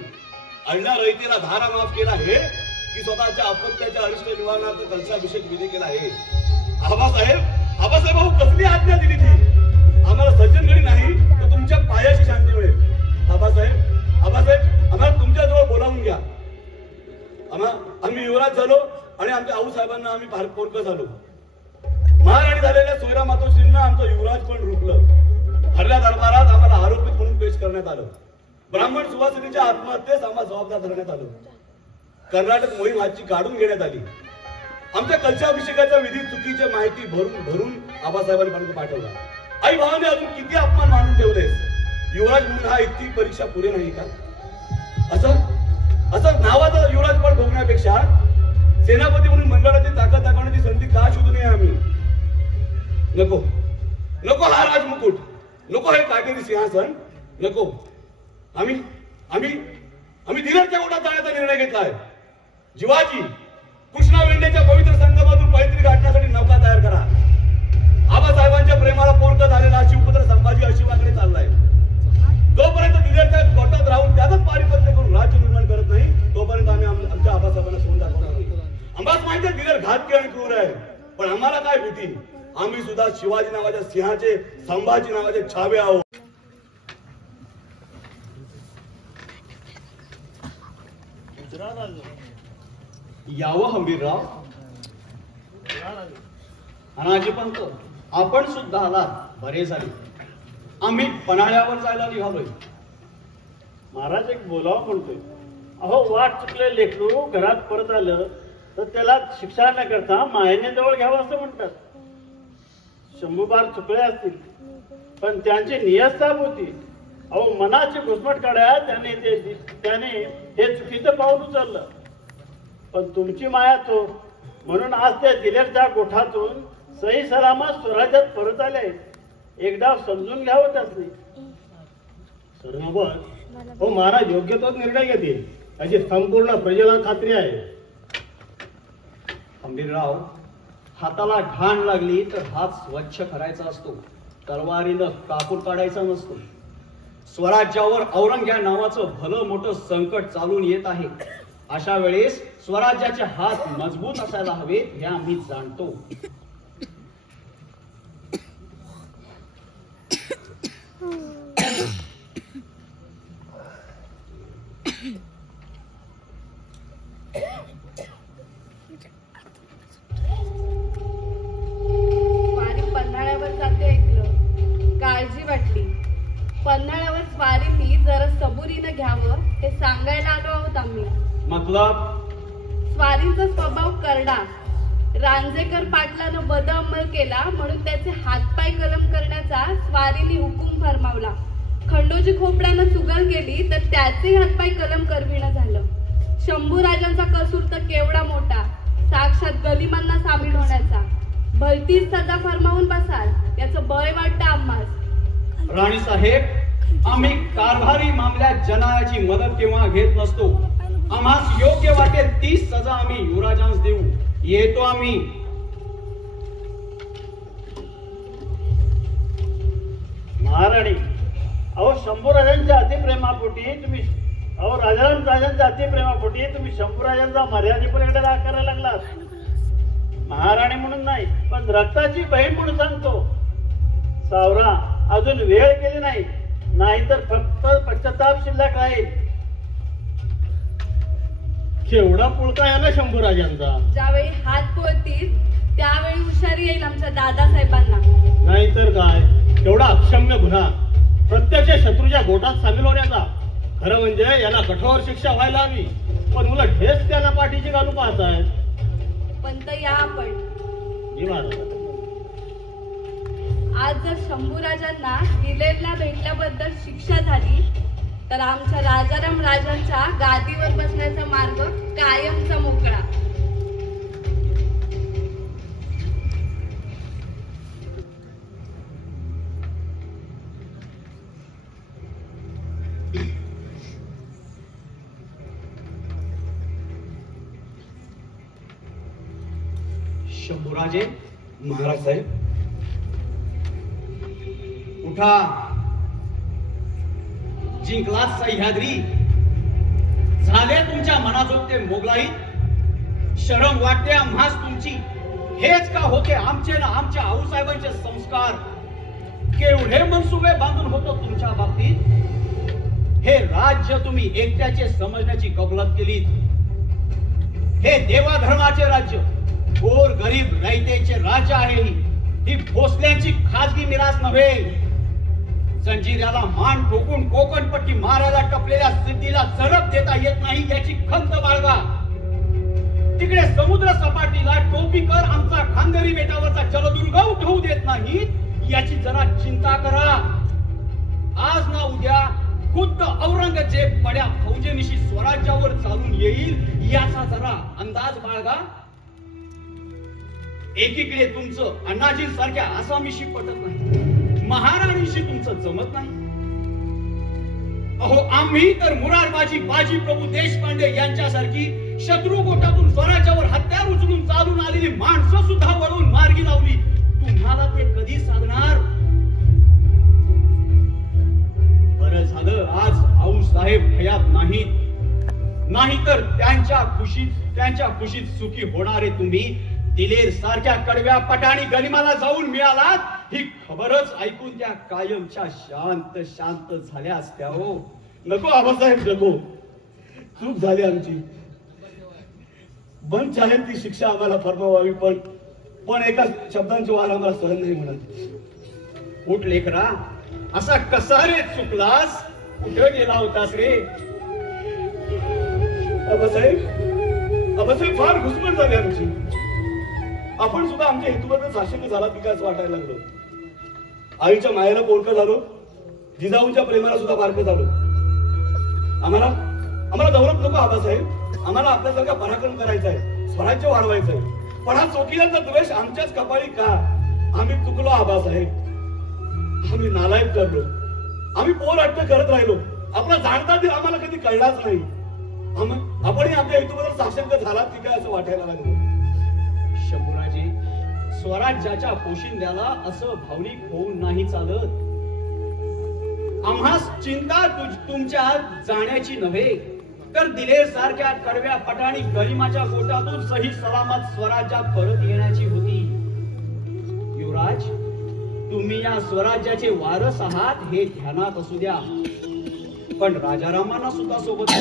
अण्णा रयतेला धारा माफ केला हे की स्वतःच्या अपत्याच्या अरिष्ट निवारणार्थ कलशाभिषेक विधी केला हे? आबासाहेब भाऊ कसली आज्ञा दिली ती? आम्हाला सज्जनगडी नाही तर तुमच्या पायाची शांती मिळेल. आबासाहेब आम्हाला तुमच्या जवळ बोलावून घ्या. आम्ही युवराज झालो आणि आमच्या आऊसाहेबांना आम्ही फार पोरकं झालो. महाराणी झालेल्या सोयरा मातोश्रींना आमचं युवराज पण रुकलं. हरल्या दरबारात आम्हाला आरोपित म्हणून पेश करण्यात आलं. ब्राह्मण सुवासिनीच्या आत्महत्येस आम्हाला जबाबदार धरण्यात आलं. कर्नाटक मोहीम हातची काढून घेण्यात आली. आमच्या कलशाभिषेकाच्या विधी चुकीची माहिती भरून आबासाहेबांपर्यंत पाठवला. आई भावाने अजून किती अपमान मानून ठेवलेस? युवराज म्हणून हा इतकी परीक्षा पुरे नाही का? असं नावाचा युवराज पण भोगण्यापेक्षा सेनापती म्हणून मंडळाची ताकद दाखवण्याची संधी का शोधू नये आम्ही? नको हा राजमुकुट, नको हे काटेरी सिंहासन, नको. आम्ही दिनरच्या ओढ्यात जाण्याचा निर्णय घेतलाय. जीवाजी कृष्णा वेंडेच्या पवित्र संगमातून मैत्री गाठण्यासाठी नौका तयार करा. आबासाहेबांच्या प्रेमाला पोरकं झालेला शिवपुत्र संभाजी अशिवाकडे चाललाय. जोपर्यंत दिनरच्या गोटात राहून त्यातच पारिपत्य करून राज्य निर्माण करत नाही तोपर्यंत आम्ही आमच्या आबासाहेबांना सोडून दाखवणार नाही. आम्हाला माहिती आहे दिनर घातकी आणि क्रूर आहे, पण आम्हाला काय भीती? आम्ही सुद्धा शिवाजी नावाच्या सिंहाचे, संभाजी नावाचे छावे आहोत. यावं हंबीरराव. अनाजीपंत आपण सुद्धा आलात, बरे झाले. आम्ही पन्हाळ्यावर जायला निघालोय. महाराज एक बोलावं म्हणतोय. अहो वाट चुकले लेकरू घरात परत आलं तर त्याला शिक्षा न करता मायने जवळ घ्यावं असं म्हणतात. शंभूबार चुकले असतील पण त्यांची नियत साफ होती. अहो मनाची घुसमट काढ्या त्याने हे चुकीचं पाऊल उचललं. पण तुमची माया तो म्हणून आज त्या दिलेरच्या गोठातून सही सलामत स्वराज्यात परत आले. एकदा समजून घ्यावं त्यासनी. हो महाराज योग्य तोच निर्णय घेतील याची संपूर्ण प्रजेला खात्री आहे. हंबीरराव, हाताला घाण लागली तर हात स्वच्छ करायचा असतो, तलवारीनं कापूर काढायचा नसतो. स्वराज्यावर औरंग्या नावाचं भलं मोठं संकट चालून येत आहे. अशा वेळेस स्वराज्याचे हात मजबूत असायला हवेत हे आम्ही जाणतो. स्वारी पन्हाळ्यावर जाते ऐकलं, काळजी वाटली. पन्हाळ्यावर स्वारींनी जरा सबुरीनं घ्यावं हे सांगायला आलो आहोत आम्ही. मतलब स्वारींचा स्वभाव करडा. रांजेकर पाटलानं बदअमल केला म्हणून त्याचे हातपाय कलम करण्याचा स्वारींनी हुकूम फरमावला. खंडोजी खोपड्यानं चुगल केली तर त्याचे हातपाय कलम करविणं झालं. शंभूराजांचा कसूर तर केवढा मोठा, साक्षात गलिमांना सामील होण्याचा. भलतीच सजा फरमावून बसाल याचं भय वाटतं आम्हास. राणी साहेब, आम्ही कारभारी मामल्यात जनाची मदत केव्हा घेत नसतो. आम्हास योग्य वाटेल ती सजा आम्ही युवराजांस देऊ. येतो आम्ही. महाराणी, अहो शंभूराजांच्या अतिप्रेमापोटी तुम्ही राजांच्या अतिप्रेमापोटी तुम्ही शंभूराजांचा मर्यादेपलीकडे राग करायला लागलात. महाराणी म्हणून नाही, पण रक्ताची बहीण म्हणून सांगतो, सावरा अजून वेळ गेली नाही, नाहीतर फक्त पश्चाताप शिल्लक राहील. केवढा पुळका आहे ना शंभूराजांचा. ज्यावेळी हात पोळतील त्यावेळी हुशारी येईल आमच्या दादासाहेबांना. नाहीतर काय, केवढा अक्षम्य गुन्हा, प्रत्यक्ष शत्रूच्या गोटात सामील होण्याचा. खरं म्हणजे याला कठोर शिक्षा व्हायला हवी, पण उलट हेच त्याला पाठीची घालू पाहतायत. पण तर या आपण आज जर शंभूराजांना दिलेरला भेटल्याबद्दल शिक्षा झाली तर आमच्या राजाराम राजांच्या गादीवर बसण्याचा मार्ग कायमचा मोकळा. शंभूराजे, महाराज साहेब, उठा. जिंकलात सह्याद्री, झाले तुमच्या मनाजोगते मोगलाई. शरम वाटते आम्हास तुमची. हेच का होते आमचे ना आमच्या आऊसाहेबांचे संस्कार. केवढे मनसुबे बांधून होतो तुमच्या बाबतीत. हे राज्य तुम्ही एकट्याचे समजण्याची कबूलात केली. हे देवाधर्माचे राज्य, गोर गरीब रयतेचे राज्य आहे. ही भोसल्यांची खाजगी मिरास नव्हे. जंजिऱ्याला मान ठोकून कोकणपट्टी मारायला टपलेल्या सिद्धीला जरब देता येत नाही याची खंत बाळगा. तिकडे समुद्र सपाटीला टोपीकर आमचा खांदेरी बेटावरचा जलदुर्ग उठवू देत नाही याची जरा चिंता करा. आज ना उद्या खुद्द औरंगजेब बड्या फौजेनिशी स्वराज्यावर चालून येईल याचा जरा अंदाज बाळगा. एकीकडे तुमचं अण्णाजींसारख्या आसामीशी पटत नाही, महाराणीशी तुमचं जमत नाही. अहो आम्ही तर मुरारबाजी बाजी प्रभू देशपांडे यांच्यासारखी शत्रू गोटातून स्वराज्यावर हत्यार उचलून चालून आलेली माणसं सुद्धा वळून मार्गी लावली. तुम्हाला ते कधी साधणार? बरं झालं आज आऊसाहेब हयात नाहीत, तर त्यांच्या खुशीत सुखी होणारे तुम्ही दिलेर सारख्या कडव्या पटाणी गनिमाला जाऊन मिळालात ही खबरच ऐकून त्या कायमच्या शांत झाल्या असत्या. हो नको आबासाहेब, नको. चूक झाली आमची. बंद चाहेल ती शिक्षा आम्हाला फरमावावी, पण एका शब्दांची वार आम्हाला सहन नाही म्हणत. उठ लेकरा, असा कसा रे चुकलास? कुठे गेला होतास रे? आबासाहेब फार घुसमट झाली आमची. आपण सुद्धा आमच्या हेतूबद्दल साशंक झाला की काय वाटायला लागलो. आईच्या मायेला पोरकं झालो, जिजाऊंच्या प्रेमाला सुद्धा पारखं झालो. आम्हाला दौलत नको आबासाहेब, आम्हाला आपल्यासारखा पराक्रम करायचा आहे, स्वराज्य वाढवायचं आहे. पण हा चोकीयांचा द्वेष आमच्याच कपाळी का? आम्ही चुकलो आबासाहेब, आम्ही नालायक करलो, आम्ही पोर अट्ट करत राहिलो. आपला जाणता दिल आम्हाला कधी कळलाच नाही. आपणही आपल्या हेतूबद्दल साशंक झालात की काय असं वाटायला लागलं. शंभूराजे, स्वराज्याच्या पोशिंद्याला असं भावनिक होऊन नाही चालत. आम्हास चिंता तुमच्या जाण्याची नव्हे, तर दिलेर सारख्या कडव्या पटाणी गनिमाच्या गोटातून सही सलामत स्वराज्यात परत येण्याची होती. युवराज, तुम्ही या स्वराज्याचे वारस आहात हे ध्यानात असू द्या, पण राजारामांना सुद्धा सोबत.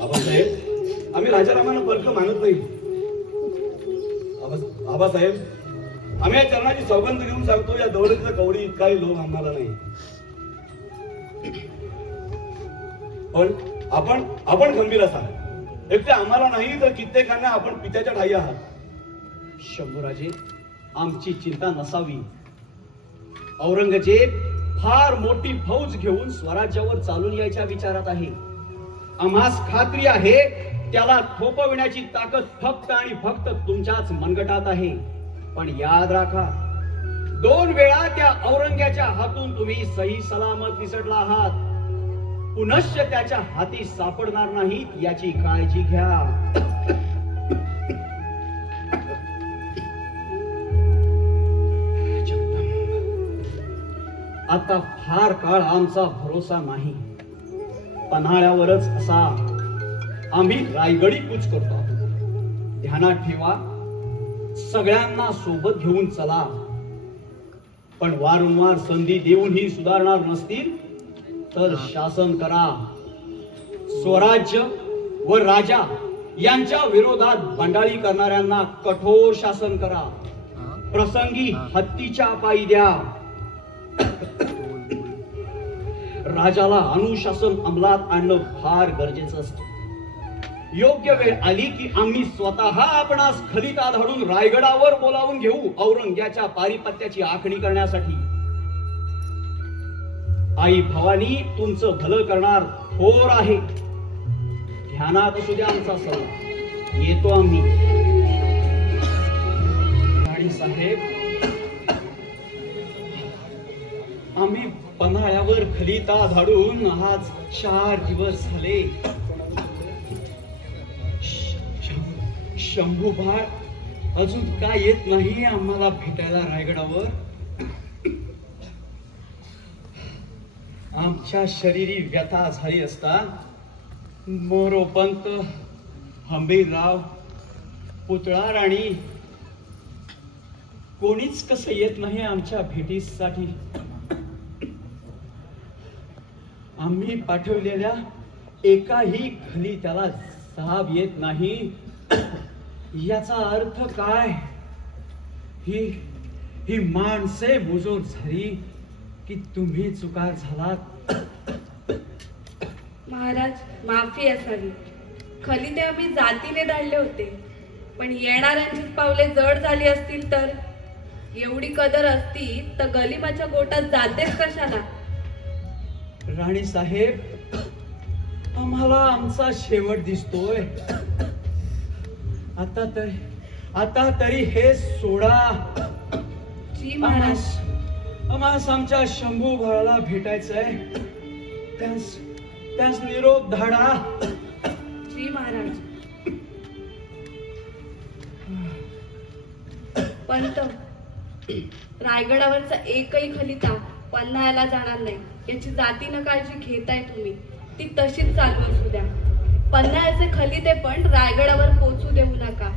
आबासाहेब, आम्ही राजारामांना परक मानत नाही. आबासाहेब, आम्ही या चरणाची सौगंध घेऊन सांगतो, या दौलतीचा कवडी इतकाही लोभ आम्हाला नाही. पण आपण खंबीर असा, एकटे आम्हाला नाही तर कित्येकांना आपण पित्याच्या ठाई आहात. शंभूराजे, आमची चिंता नसावी. औरंगजेब फार मोठी फौज घेऊन स्वराज्यावर चालून यायच्या विचारात आहे. आम्हास खात्री आहे त्याला थोपविण्याची ताकद फक्त आणि फक्त तुमच्याच मनगटात आहे. पण याद राखा, 2 वेळा त्या औरंग्याच्या हातून तुम्ही सही सलामत निसटला आहात. पुनश्च त्याच्या हाती सापडणार नाहीत याची काळजी घ्या. आता फार काळ आमचा भरोसा नाही. पन्हाळ्यावरच असा आम्ही रायगडी कूच करतो. ध्यानात ठेवा, सगळ्यांना सोबत घेऊन चला. पण वारंवार संधी देऊनही सुधारणार नसतील तर शासन करा. स्वराज्य व राजा यांच्या विरोधात बंडाळी करणाऱ्यांना कठोर शासन करा. प्रसंगी हत्तीच्या पायी द्या. राजाला अनुशासन अंमलात आणणं फार गरजेचं असतं. योग्य वेळ आली की आम्ही स्वतः आपणास खलिता धाडून रायगडावर बोलावून घेऊ औरंग्याच्या पारिपत्याची आखणी करण्यासाठी. आई भवानी तुमचं भलं करणार थोर आहे. ध्यानात असू द्या आमचा सल्ला. येतो आम्ही. राणी साहेब, आम्ही पन्हाळ्यावर खलिता धाडून आज 4 दिवस झाले. शंभूबाळ अजून काय येत नाही आम्हाला भेटायला रायगडावर. आमच्या शरीरी व्यथा झाली असता मोरोपंत, हंबीरराव, पुतळा राणी कोणीच कसं येत नाही आमच्या भेटीसाठी. आम्ही पाठवलेल्या एकाही खलित्याला जाब येत नाही. याचा अर्थ काय? ही माणसे मुजोर झाली की तुम्ही चुकार झालात. महाराज, माफी असावी. खलिते आम्ही जातीने धाडले होते, पण येणाऱ्यांचीच पावले जड झाली असतील तर. एवढी कदर असती तर गलिमाच्या गोटात जातेच कशाला. राणी साहेब, आम्हाला आमचा शेवट दिसतोय. आता तरी हे सोडा. जी महाराज. आम्हास आमच्या शंभू भावाला भेटायचंय. त्यास निरोप धाडा. जी महाराज. पंत, रायगडावरचा एकही खलिता पन्हाळ्याला जाणार नाही याची जातीनं काळजी घेताय तुम्ही. ती तशीच चालू असू द्या. पन्हाळ्याचे खलिते पण रायगडावर पोचू देऊ नका.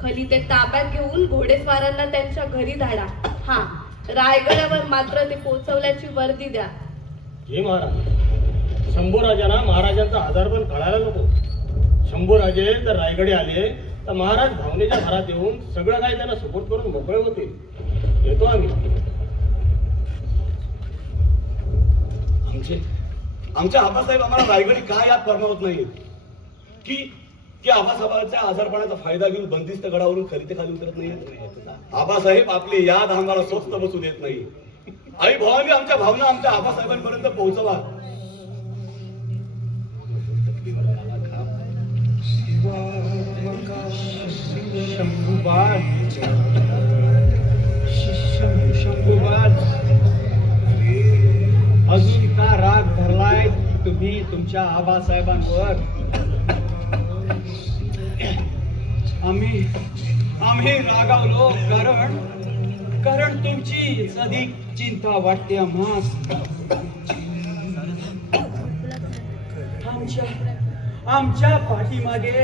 खलिते ताब्यात घेऊन घोडेस्वारांना त्यांच्या घरी धाडा. हा, रायगडावर मात्र ते पोचवल्याची वर्दी द्या. हे महाराज, शंभूराजांना महाराजांचा आधार पण कळायला नको. शंभूराजे जर रायगडे आले तर महाराज भावनेच्या भरात येऊन सगळं काही त्यांना सपोर्ट करून मोकळे होतील. येतो आम्ही. आमच्या आबासाहेब आम्हाला रायगडी काय याद फरमावत नाही की आबासाहेबांच्या आजारपणाचा फायदा घेऊन बंदिस्त गडावरून खलिते खाली उतरत नाही. आबासाहेब आपली याद आम्हाला स्वस्त बसू देत नाही. आई भवानी आमच्या भावना आमच्या आबासाहेबांपर्यंत पोहोचवा. शंभूबाळ, शंभूबाळ, अजून का राग धरलाय तुम्ही तुमच्या आबासाहेबांवर? आम्ही रागावलो कारण तुमची अधिक चिंता वाटते आम्हास. आमच्या पाठीमागे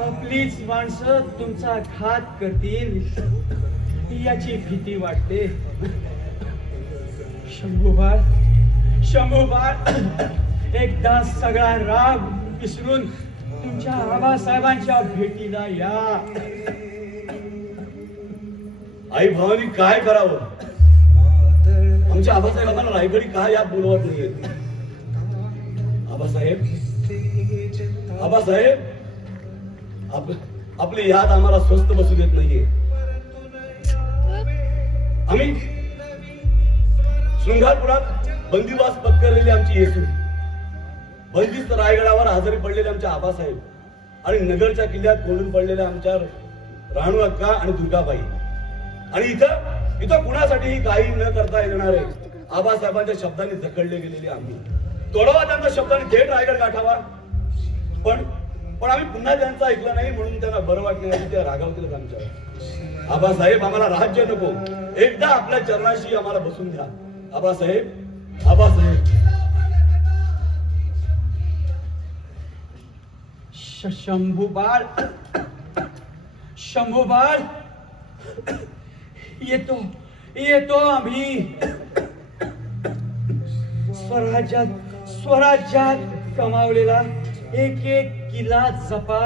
आपलीच माणसं तुमचा घात करतील याची भीती वाटते. शंभूबाळ, एकदा सगळा राग विसरून तुमच्या आबासाहेबांच्या भेटीला या. आई भवानी काय करावं? आमच्या आबासाहेब आम्हाला रायगडी काय याद बोलवत नाहीये. आबासाहेब आपली याद आम्हाला स्वस्त बसू देत नाहीये. आम्ही शृंगारपुरात बंदिवास पत्करलेली आमची येसू, बंदिस्त रायगडावर आजारी पडलेले आमच्या आबासाहेब आणि नगरच्या किल्ल्यात कोंडून पडलेल्या आमच्या राणू अक्का आणि दुर्गाबाई आणि इथं इथं कुणासाठीही काही न करता येणारे आबासाहेबांच्या शब्दांनी जखडले गेलेले आम्ही तोडवा त्यांच्या शब्दांनी थेट रायगड गाठावा. पण आम्ही पुन्हा त्यांचं ऐकलं नाही म्हणून त्यांना बरं वाटण्यासाठी ते रागावतील आमच्यावर. आबासाहेब आम्हाला राज्य नको, एकदा आपल्या चरणाशी आम्हाला बसून द्या. आबासाहेब आबासाहेब. शंभूबाळ शंभूबाळ येतो आम्ही. स्वराज्यात कमावलेला एक एक किल्ला जपा.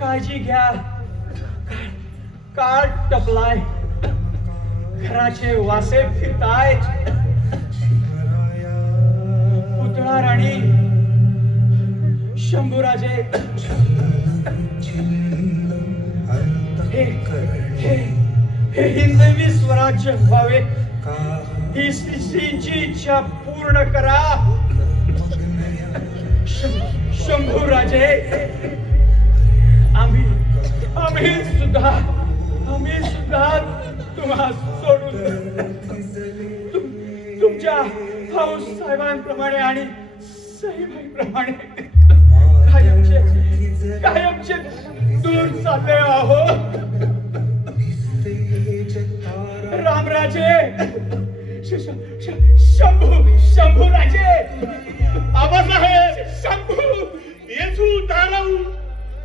काळजी घ्या, काळ टपलाय, घराचे वासे फिरताय. पुतळा राणी शंभूराजे हे हिंदवी स्वराज्य व्हावे ही श्रींची इच्छा पूर्ण करा. शंभूराजे आम्ही सुद्धा तुम्हा सोडून तुमच्या हाऊस साहेबांप्रमाणे आणि सईबाईप्रमाणे कायमचे दूर चालले आहोत. रामराजे शंभूराजे आबासाहेब शंभू येथू ताराऊ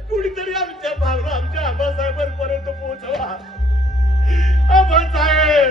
कुणीतरी आमच्या भावना आमच्या आबासाहेबांपर्यंत पोहोचवा. आबासाहेब